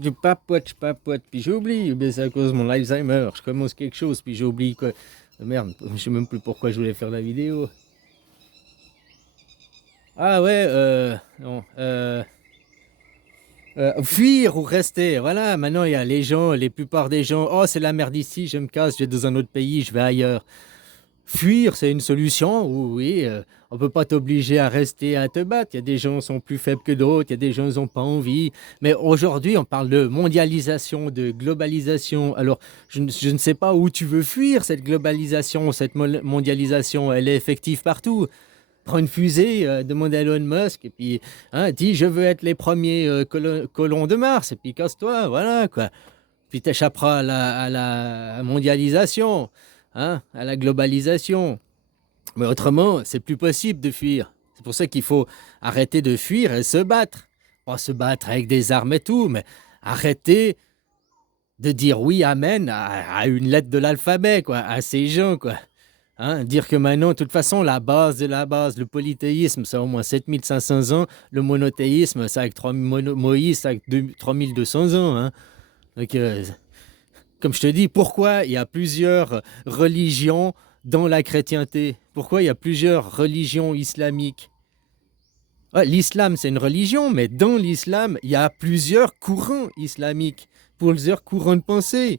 je papote, puis j'oublie. Mais c'est à cause de mon Alzheimer. Je commence quelque chose, puis j'oublie quoi. Merde, je sais même plus pourquoi je voulais faire la vidéo. Ah ouais, non, fuir ou rester. Voilà, maintenant il y a les gens, les plupart des gens. Oh, c'est la merde ici, je me casse, je vais dans un autre pays, je vais ailleurs. Fuir, c'est une solution, oui. On peut pas t'obliger à rester, à te battre. Il y a des gens qui sont plus faibles que d'autres, il y a des gens qui n'ont pas envie. Mais aujourd'hui, on parle de mondialisation, de globalisation. Alors, je ne sais pas où tu veux fuir cette globalisation, cette mondialisation. Elle est effective partout. Prends une fusée, demande à Elon Musk, et puis dis je veux être les premiers colons de Mars, et puis casse-toi, voilà quoi. Puis t'échapperas à la mondialisation, à la globalisation. Mais autrement, c'est plus possible de fuir. C'est pour ça qu'il faut arrêter de fuir et se battre. Pas se battre avec des armes et tout, mais arrêter de dire oui, amen à une lettre de l'alphabet, quoi, à ces gens, quoi. Dire que maintenant, de toute façon, la base de la base, le polythéisme, ça a au moins 7500 ans. Le monothéisme, ça avec Moïse, ça avec 3200 ans. Donc, comme je te dis, pourquoi il y a plusieurs religions dans la chrétienté? Pourquoi il y a plusieurs religions islamiques? L'islam, c'est une religion, mais dans l'islam, il y a plusieurs courants islamiques, plusieurs courants de pensée.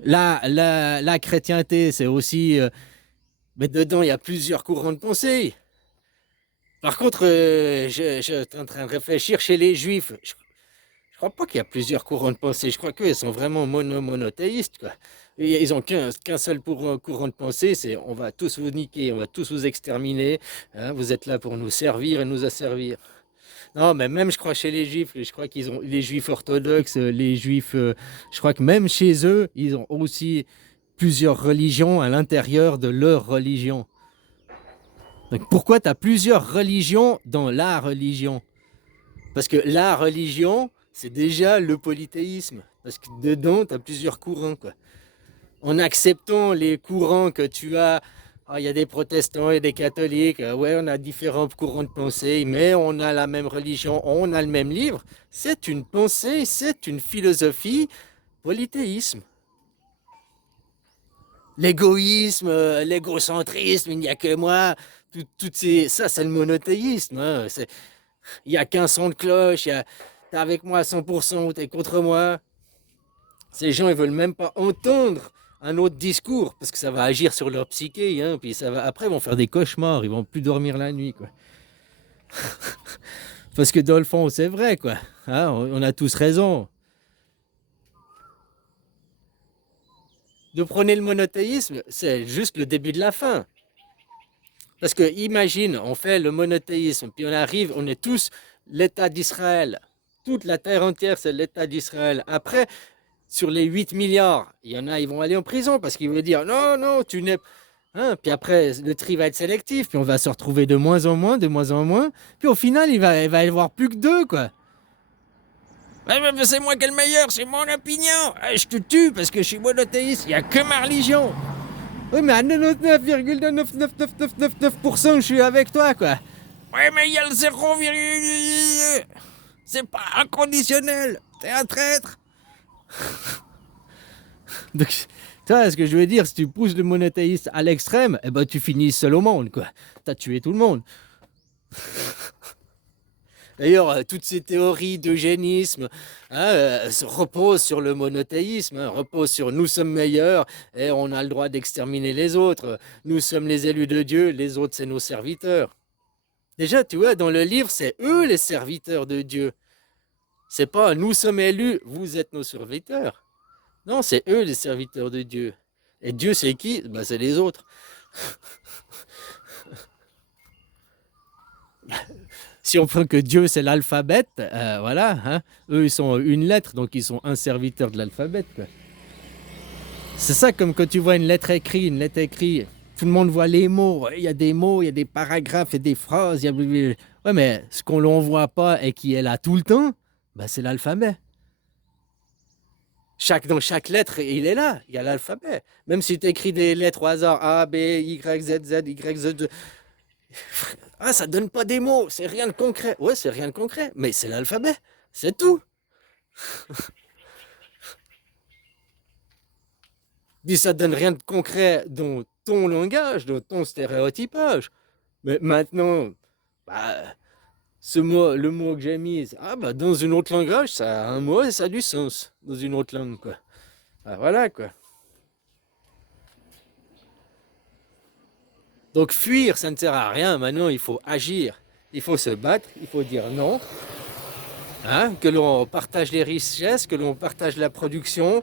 La chrétienté, c'est aussi... mais dedans, il y a plusieurs courants de pensée. Par contre, je suis en train de réfléchir chez les juifs. Je crois pas qu'il y a plusieurs courants de pensée. Je crois qu'ils sont vraiment monothéistes, quoi. Ils ont qu'un seul courant de pensée, c'est on va tous vous niquer, on va tous vous exterminer. Vous êtes là pour nous servir et nous asservir. Non, mais même je crois chez les juifs, je crois qu'ils ont les juifs orthodoxes, les juifs, je crois que même chez eux, ils ont aussi plusieurs religions à l'intérieur de leur religion. Donc pourquoi tu as plusieurs religions dans la religion? Parce que la religion, c'est déjà le polythéisme. Parce que dedans, tu as plusieurs courants, quoi. En acceptant les courants que tu as, il y a des protestants et des catholiques, ouais, on a différents courants de pensée, mais on a la même religion, on a le même livre. C'est une pensée, c'est une philosophie, polythéisme. L'égoïsme, l'égocentrisme, il n'y a que moi, ça c'est le monothéisme. Il n'y a qu'un son de cloche, t'es avec moi à 100% ou t'es contre moi. Ces gens, ils veulent même pas entendre un autre discours parce que ça va agir sur leur psyché, puis après, ils vont faire des cauchemars, ils vont plus dormir la nuit, quoi. Parce que dans le fond, c'est vrai, quoi. On a tous raison. De prôner le monothéisme, c'est juste le début de la fin. Parce que imagine, on fait le monothéisme, puis on arrive, on est tous l'État d'Israël. Toute la terre entière, c'est l'État d'Israël. Après, sur les 8 milliards, il y en a, ils vont aller en prison parce qu'ils vont dire non, non, tu n'es. Puis après, le tri va être sélectif, puis on va se retrouver de moins en moins, de moins en moins. Puis au final, il va y avoir plus que deux, quoi. Ouais, mais c'est moi qui est le meilleur, c'est mon opinion. Je te tue parce que je suis monothéiste, il n'y a que ma religion. Oui, mais à 99,99999%, je suis avec toi, quoi. Ouais, mais il y a le 0, c'est pas inconditionnel. T'es un traître. Donc, tu vois ce que je veux dire, si tu pousses le monothéiste à l'extrême, eh ben tu finis seul au monde, quoi. T'as tué tout le monde. D'ailleurs, toutes ces théories d'eugénisme se reposent sur le monothéisme, reposent sur nous sommes meilleurs et on a le droit d'exterminer les autres. Nous sommes les élus de Dieu, les autres c'est nos serviteurs. Déjà, tu vois, dans le livre, c'est eux les serviteurs de Dieu. C'est pas nous sommes élus, vous êtes nos serviteurs. Non, c'est eux les serviteurs de Dieu. Et Dieu, c'est qui? Ben, c'est les autres. Si on prend que Dieu, c'est l'alphabet, voilà, eux, ils sont une lettre, donc ils sont un serviteur de l'alphabet, quoi. C'est ça, comme quand tu vois une lettre écrite, tout le monde voit les mots. Il y a des mots, il y a des paragraphes, il y a des phrases. Ouais, mais ce qu'on ne voit pas et qui est là tout le temps, ben, c'est l'alphabet. Dans chaque lettre, il est là, il y a l'alphabet. Même si tu écris des lettres au hasard, A, B, Y, Z, Z, Y, Z, ça donne pas des mots, c'est rien de concret. Ouais, c'est rien de concret, mais c'est l'alphabet, c'est tout. Puis ça donne rien de concret dans ton langage, dans ton stéréotypage. Mais maintenant, bah, le mot que j'ai mis, ah bah dans une autre langage, ça a un mot et ça a du sens dans une autre langue, quoi. Ah, voilà, quoi. Donc fuir, ça ne sert à rien. Maintenant, il faut agir. Il faut se battre, il faut dire non, hein, que l'on partage les richesses, que l'on partage la production,